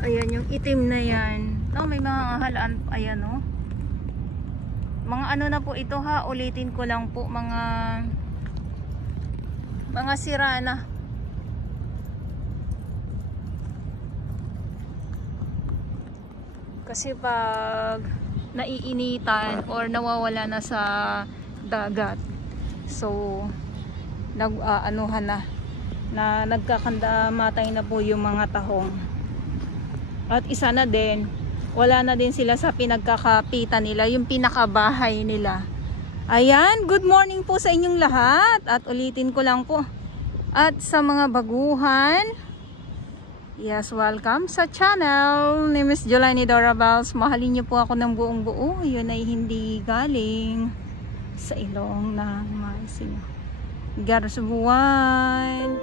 Ayan yung itim na yan. No, may mga halaan. Ayan oh. Mga ano na po ito ha. Ulitin ko lang po. Mga sira na. Kasi pag naiinitan or nawawala na sa dagat, so nag-anuhan na nagkakandamatay na po yung mga tahong. At isa na din, wala na din sila sa pinagkakapitan nila, yung pinakabahay nila. Ayan, good morning po sa inyong lahat. At ulitin ko lang po. At sa mga baguhan, yes, welcome sa channel ni Miss Jolani Dorabals. Mahalin niyo po ako ng buong buo. Yun ay hindi galing sa ilong ng maising Garsubuan.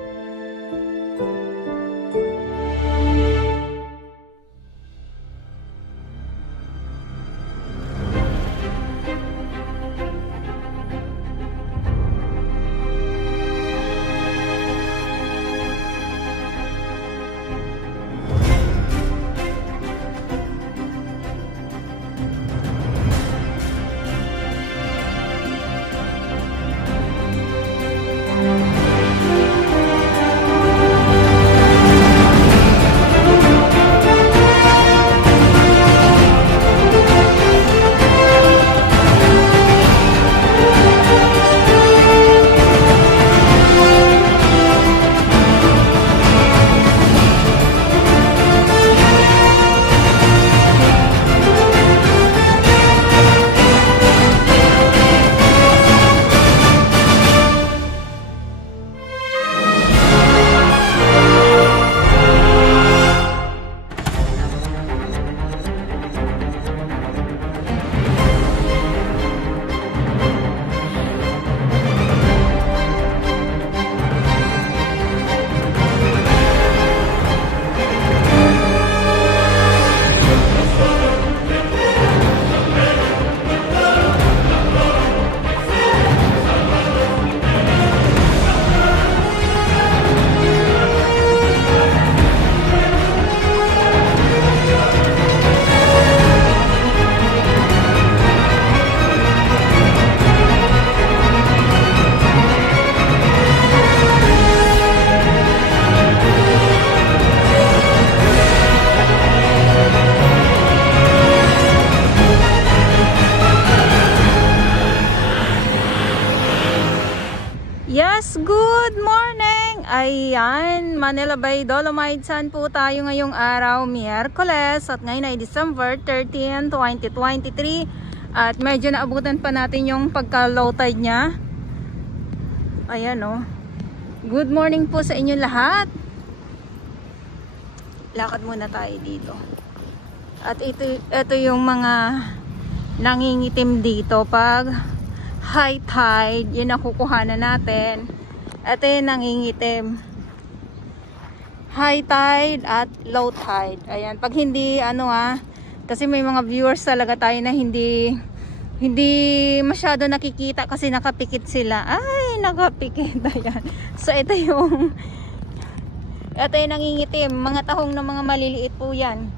Yes, good morning! Ayan, Manila Bay Dolomites. Saan po tayo ngayong araw? Miyerkules at ngayon ay December 13, 2023. At medyo naabutan pa natin yung pagka-low tide niya. Ayan o. Good morning po sa inyo lahat. Lakad muna tayo dito. At ito yung mga nangingitim dito pag high tide, yun ang kukuhanan natin. Ito yung nangingitim. High tide at low tide. Ayan, pag hindi kasi may mga viewers talaga tayo na hindi masyado nakikita kasi nakapikit sila. Ay, nakapikit. Ayan. So ito yung nangingitim. Mga tahong na mga maliliit po yan.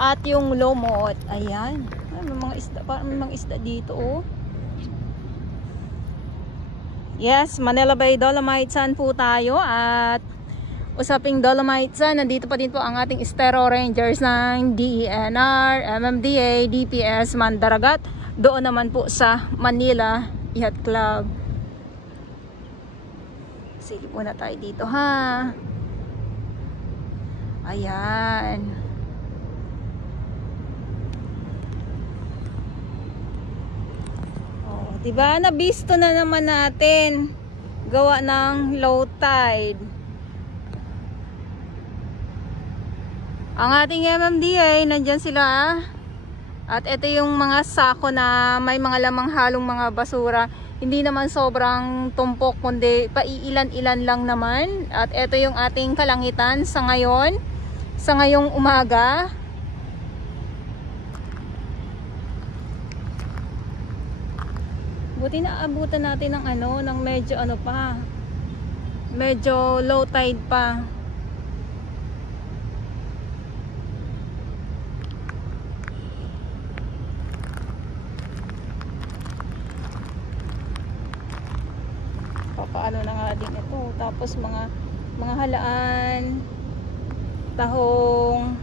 At yung lomot. Ayan. Ay, may mga isda, parang may mga isda dito oh. Yes, Manila Bay Dolomites. Saan po tayo? At usaping Dolomites, nandito pa din po ang ating Estero Rangers ng DENR, MMDA, DPS, Mandaragat. Doon naman po sa Manila Yacht Club. Sige muna tayo dito ha. Ayan. Diba? Nabisto na naman natin. Gawa ng low tide. Ang ating MMDA, nandyan sila. At ito yung mga sako na may mga lamang halong mga basura. Hindi naman sobrang tumpok, kundi paiilan-ilan lang naman. At ito yung ating kalangitan sa ngayon. Sa ngayong umaga. Buti na abutan natin ng ng medyo pa. Medyo low tide pa. ano na nga din ito. Tapos mga halaan, tahong,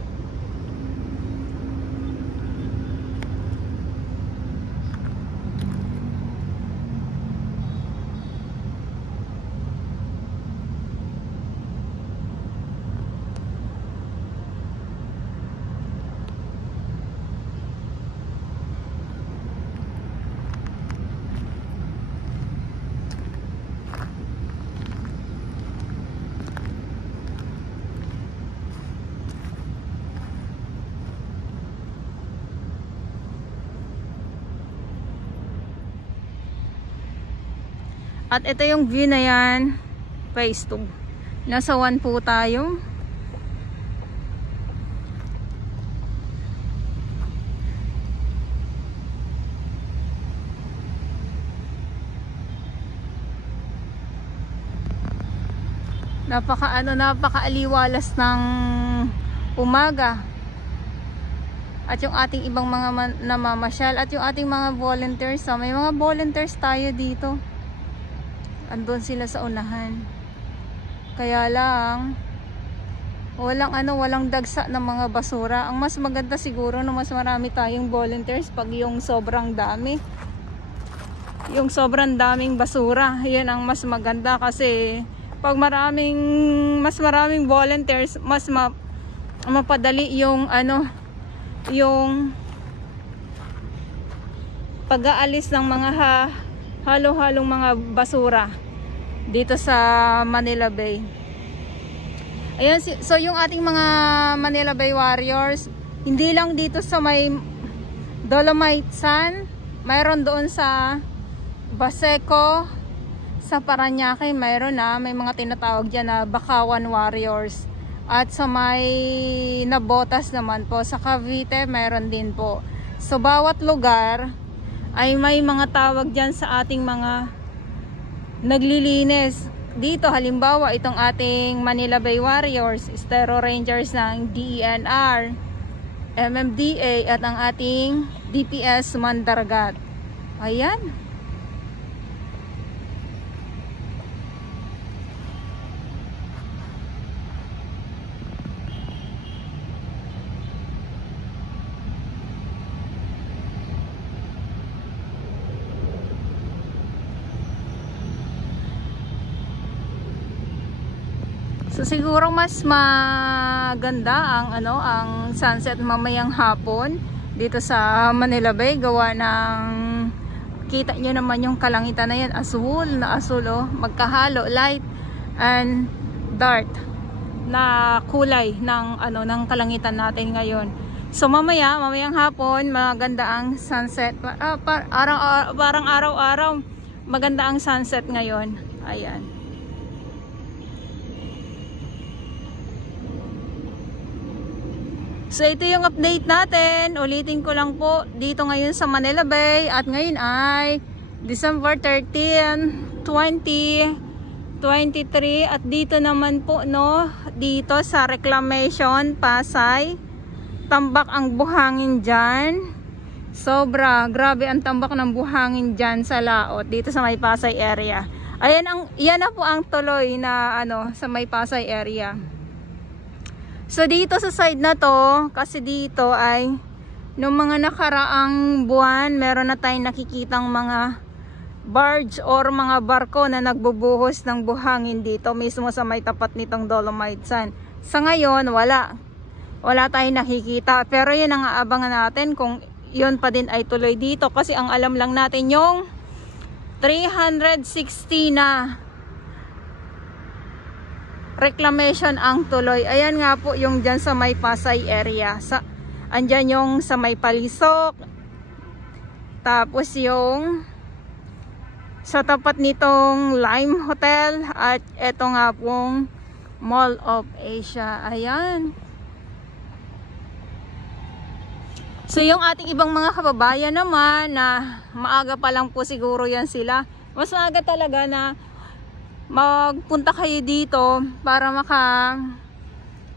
at ito yung view na yan, phase 2. Nasa 1 po tayo. Napakaaliwalas ng umaga. At yung ating ibang mga namamasyal at yung ating mga volunteers, may mga volunteers tayo dito. Andun sila sa unahan. Kaya lang walang dagsa ng mga basura. Ang mas maganda siguro na mas marami tayong volunteers pag yung sobrang dami. Yung sobrang daming basura, yan ang mas maganda kasi pag mas maraming volunteers, mas mapadali yung yung pag-aalis ng mga halo-halong mga basura dito sa Manila Bay. Ayan, so yung ating mga Manila Bay Warriors, hindi lang dito sa may Dolomite Sand, mayroon doon sa Baseco, sa Paranaque, may mga tinatawag dyan na Bakawan Warriors. At sa may Nabotas naman po, sa Cavite, mayroon din po. So bawat lugar ay may mga tawag dyan sa ating mga naglilinis. Dito halimbawa itong ating Manila Bay Warriors, Estero Rangers ng DENR, MMDA at ang ating DPS Mandargat. Ayan. So siguro mas maganda ang sunset mamayang hapon dito sa Manila Bay, gawa ng kita nyo naman yung kalangitan na yan, asul oh, magkahalo light and dark na kulay ng kalangitan natin ngayon. So mamayang hapon maganda ang sunset, parang araw-araw maganda ang sunset ngayon. Ayan. So ito yung update natin. Ulitin ko lang po, dito ngayon sa Manila Bay at ngayon ay December 13, 2023 at dito naman po dito sa Reclamation Pasay, tambak ang buhangin dyan. Grabe ang tambak ng buhangin dyan sa laot dito sa may Pasay area. Yan na po ang tuloy na sa may Pasay area. So dito sa side na to, kasi dito ay nung mga nakaraang buwan, meron na tayong nakikitang mga barge or mga barko na nagbubuhos ng buhangin dito mismo sa may tapat nitong Dolomite Sand. Sa ngayon, wala tayong nakikita, pero yun ang aabangan natin kung yun pa din ay tuloy dito, kasi ang alam lang natin yung 360 na reclamation ang tuloy. Ayan nga po yung dyan sa may Pasay area. Andyan yung sa may Palisok. Tapos yung sa tapat nitong Lime Hotel. At eto nga pong Mall of Asia. Ayan. So yung ating ibang mga kababayan naman na maaga pa lang po siguro yan sila. Mas maaga talaga na magpunta kayo dito para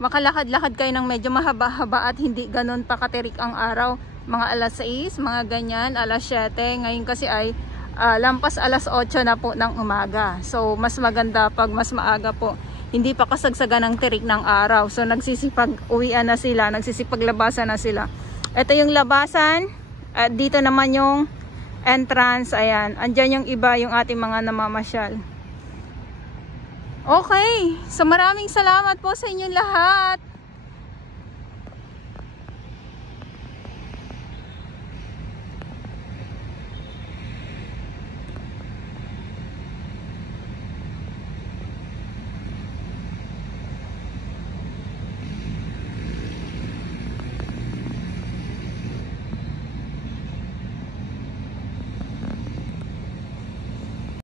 makalakad-lakad kayo ng medyo mahaba-haba at hindi ganun pa katirik ang araw. Mga alas 6, mga ganyan, alas 7. Ngayon kasi ay lampas alas 8 na po ng umaga. So mas maganda pag mas maaga po, hindi pa kasagsagan ng tirik ng araw. So nagsisipag uwian na sila, nagsisipag labasan na sila. Ito yung labasan at dito naman yung entrance. Ayan, andyan yung iba, yung ating mga namamasyal. Okay, so maraming salamat po sa inyong lahat.